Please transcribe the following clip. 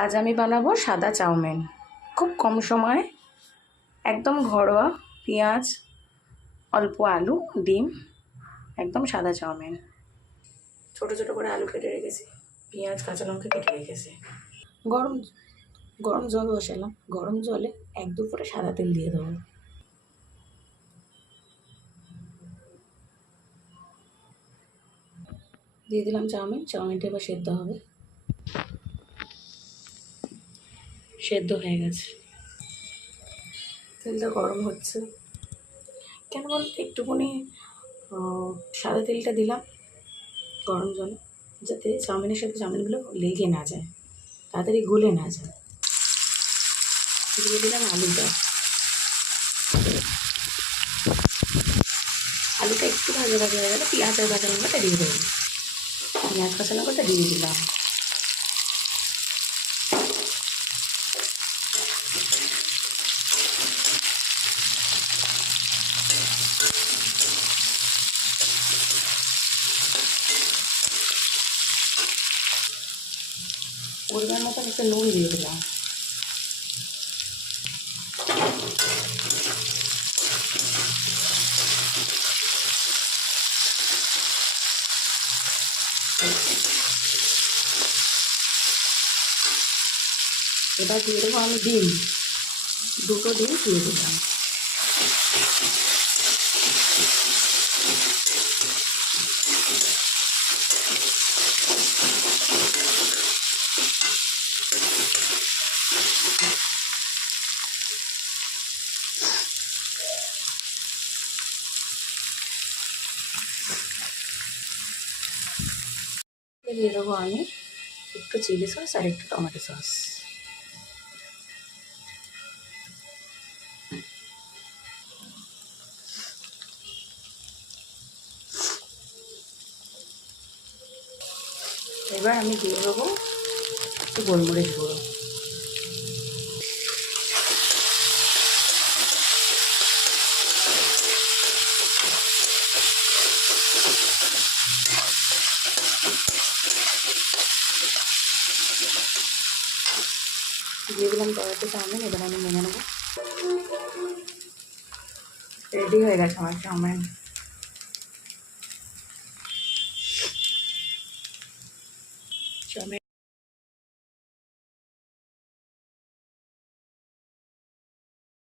আজ আমি বানাবো সাদা চাউমিন। খুব কম সময় একদম ঘরোয়া পেঁয়াজ, অল্প আলু, ডিম, একদম সাদা চাউমিন। ছোটো ছোটো করে আলু কেটে রেখেছি, পেঁয়াজ, কাঁচা লঙ্কা কেটে রেখেছি। গরম গরম জল বসালাম। গরম জলে এক দু ফোঁটা সাদা তেল দিয়ে দেবো। দিয়ে দিলাম চাউমিন। চাউমিনটা এবার সেদ্ধ হবে। সেদ্ধ হয়ে গেছে। তেলটা গরম হচ্ছে। কেন বলতো? একটুখানি সাদা তেলটা দিলাম গরম জল, যাতে চাউমিনের সাথে চাউমিনগুলো লেগে না যায়, তাড়াতাড়ি গলে না যায়। দিয়ে দিলাম আলুটা। আলুটা একটু ভাজা ভাজা হয়ে গেলে পেঁয়াজ আর কাঁচা লঙ্কাটা দিয়ে দেবো। পেঁয়াজ কাঁচা লঙ্কাটা দিয়ে দিলাম। পরিমাণ মতন একটু নুন দিয়ে দিলাম। এবার দিয়ে দেবো আমি ডিম। দুটো ডিম দিয়ে দিলাম। দিয়ে দেবো আমি একটু চিলি সস আর একটু টমেটো সস এবার আমি দিয়ে দেবো একটু গোলমরিচ গুঁড়ো দিয়ে দিলাম কড়াইতে চাউমিন এবার আমি মেনে নেব রেডি হয়ে গেছে আমার চাউমিন চাউমিন